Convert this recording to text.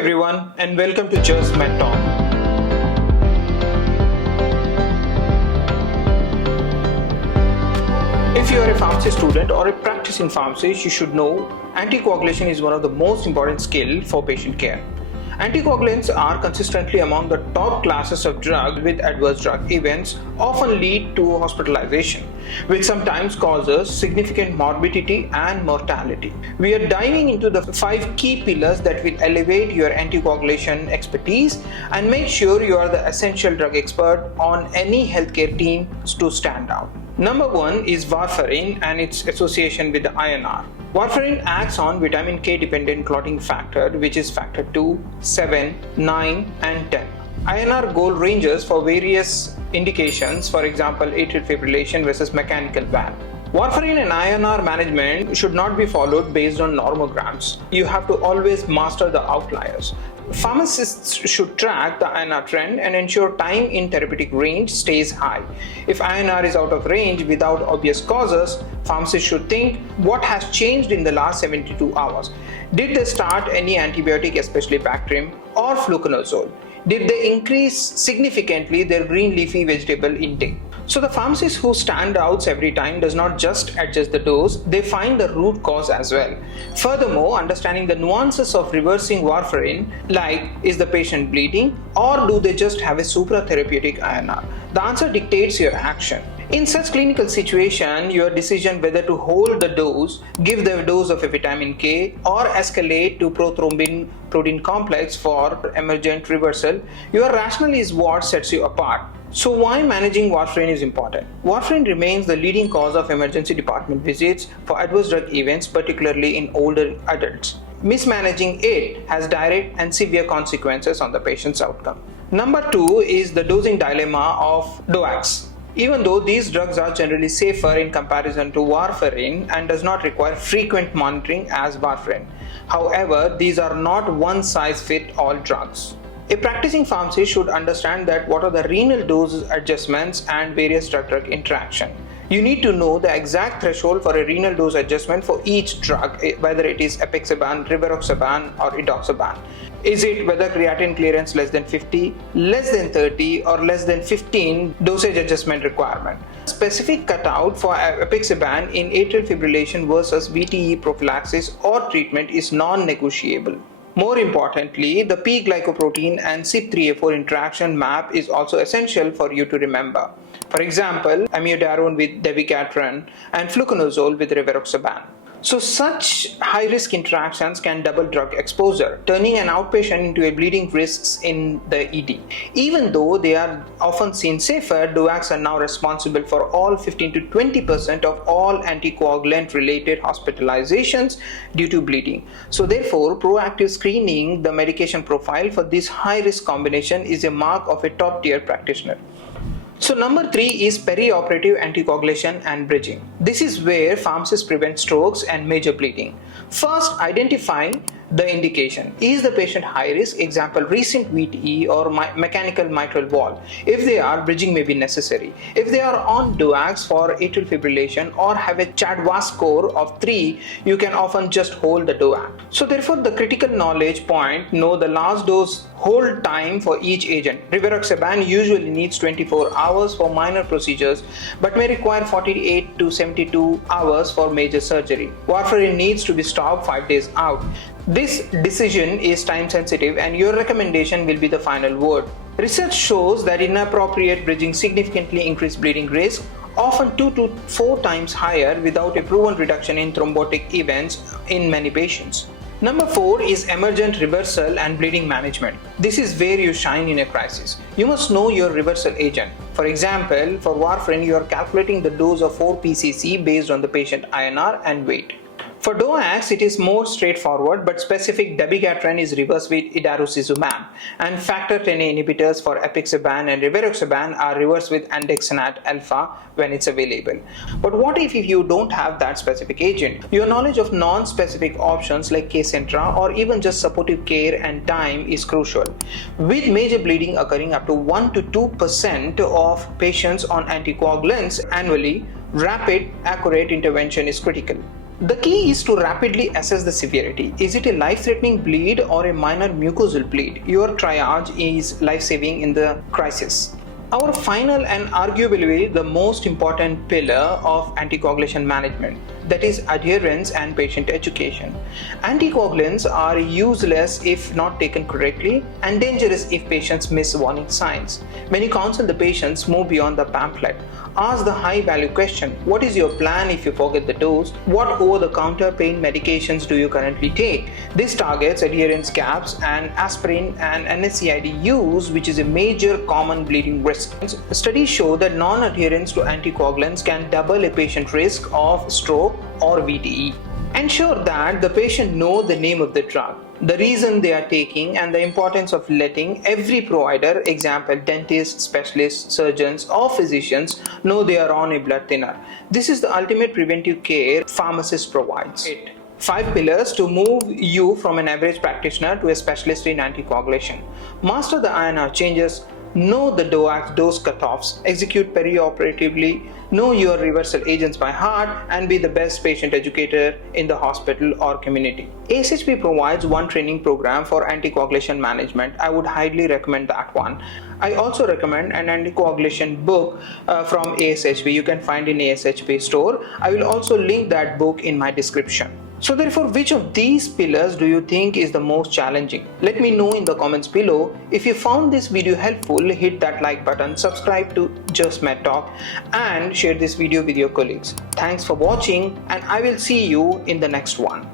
everyone and welcome to Just Med Talk. If you are a pharmacy student or a practicing pharmacist, you should know anticoagulation is one of the most important skills for patient care. Anticoagulants are consistently among the top classes of drugs with adverse drug events, often lead to hospitalization, which sometimes causes significant morbidity and mortality. We are diving into the 5 key pillars that will elevate your anticoagulation expertise and make sure you are the essential drug expert on any healthcare team to stand out. Number 1 is Warfarin and its association with the INR. Warfarin acts on vitamin K dependent clotting factor, which is factor 2, 7, 9 and 10. INR goal ranges for various indications, for example atrial fibrillation versus mechanical valve. Warfarin and INR management should not be followed based on normograms. You have to always master the outliers. Pharmacists should track the INR trend and ensure time in therapeutic range stays high. If INR is out of range without obvious causes, pharmacists should think what has changed in the last 72 hours. Did they start any antibiotic, especially Bactrim or fluconazole? Did they increase significantly their green leafy vegetable intake? So the pharmacist who stand out every time does not just adjust the dose, they find the root cause as well. Furthermore, understanding the nuances of reversing warfarin, like is the patient bleeding or do they just have a supratherapeutic INR? The answer dictates your action. In such clinical situation, your decision whether to hold the dose, give the dose of a vitamin K or escalate to prothrombin protein complex for emergent reversal, your rationale is what sets you apart. So why managing warfarin is important? Warfarin remains the leading cause of emergency department visits for adverse drug events, particularly in older adults. Mismanaging it has direct and severe consequences on the patient's outcome. Number 2 is the dosing dilemma of DOACs. Even though these drugs are generally safer in comparison to warfarin and does not require frequent monitoring as warfarin. However, these are not one-size-fits-all drugs. A practicing pharmacist should understand that what are the renal dose adjustments and various drug-drug interaction. You need to know the exact threshold for a renal dose adjustment for each drug, whether it is apixaban, rivaroxaban or edoxaban. Is it whether creatinine clearance less than 50, less than 30 or less than 15 dosage adjustment requirement. Specific cutout for apixaban in atrial fibrillation versus VTE prophylaxis or treatment is non-negotiable. More importantly, the P-glycoprotein and CYP3A4 interaction map is also essential for you to remember. For example, amiodarone with dabigatran and fluconazole with rivaroxaban. So such high-risk interactions can double drug exposure, turning an outpatient into a bleeding risks in the ED. Even though they are often seen safer, DOACs are now responsible for all 15 to 20% of all anticoagulant-related hospitalizations due to bleeding. So therefore, proactive screening the medication profile for this high-risk combination is a mark of a top-tier practitioner. So number 3 is perioperative anticoagulation and bridging. This is where pharmacists prevent strokes and major bleeding. First, identify the indication. Is the patient high risk? Example, recent VTE or mechanical mitral valve. If they are, bridging may be necessary. If they are on DOACs for atrial fibrillation or have a CHA2DS score of 3, you can often just hold the DOAC. So therefore, the critical knowledge point, know the last dose hold time for each agent. Rivaroxaban usually needs 24 hours for minor procedures but may require 48 to 72 hours for major surgery. Warfarin needs to be stopped 5 days out. This decision is time sensitive and your recommendation will be the final word. Research shows that inappropriate bridging significantly increases bleeding risk, often 2 to 4 times higher without a proven reduction in thrombotic events in many patients. Number 4 is emergent reversal and bleeding management. This is where you shine in a crisis. You must know your reversal agent. For example, for warfarin, you are calculating the dose of 4 pcc based on the patient INR and weight. For DOACs, it is more straightforward, but specific dabigatran is reversed with idarosizumab, and factor Xa inhibitors for apixaban and rivaroxaban are reversed with andexanet alpha when it's available. But what if you don't have that specific agent? Your knowledge of non-specific options like Kcentra or even just supportive care and time is crucial. With major bleeding occurring up to 1 to 2% of patients on anticoagulants annually, rapid, accurate intervention is critical. The key is to rapidly assess the severity. Is it a life-threatening bleed or a minor mucosal bleed? Your triage is life-saving in the crisis. Our final and arguably the most important pillar of anticoagulation management, that is adherence and patient education. Anticoagulants are useless if not taken correctly and dangerous if patients miss warning signs. When you counsel the patients, move beyond the pamphlet. Ask the high-value question: what is your plan if you forget the dose? What over-the-counter pain medications do you currently take? This targets adherence gaps and aspirin and NSAID use, which is a major common bleeding risk. Studies show that non-adherence to anticoagulants can double a patient's risk of stroke or VTE. Ensure that the patient know the name of the drug, the reason they are taking, and the importance of letting every provider, example dentists, specialists, surgeons or physicians, know they are on a blood thinner. This is the ultimate preventive care pharmacist provides. 5 pillars to move you from an average practitioner to a specialist in anticoagulation. Master the INR changes, know the DOAC dose cutoffs, execute perioperatively, know your reversal agents by heart, and be the best patient educator in the hospital or community. ASHP provides one training program for anticoagulation management. I would highly recommend that one. I also recommend an anticoagulation book from ASHP. You can find in ASHP store. I will also link that book in my description. So therefore, which of these pillars do you think is the most challenging? Let me know in the comments below. If you found this video helpful, hit that like button, subscribe to Just Med Talk, and share this video with your colleagues. Thanks for watching, and I will see you in the next one.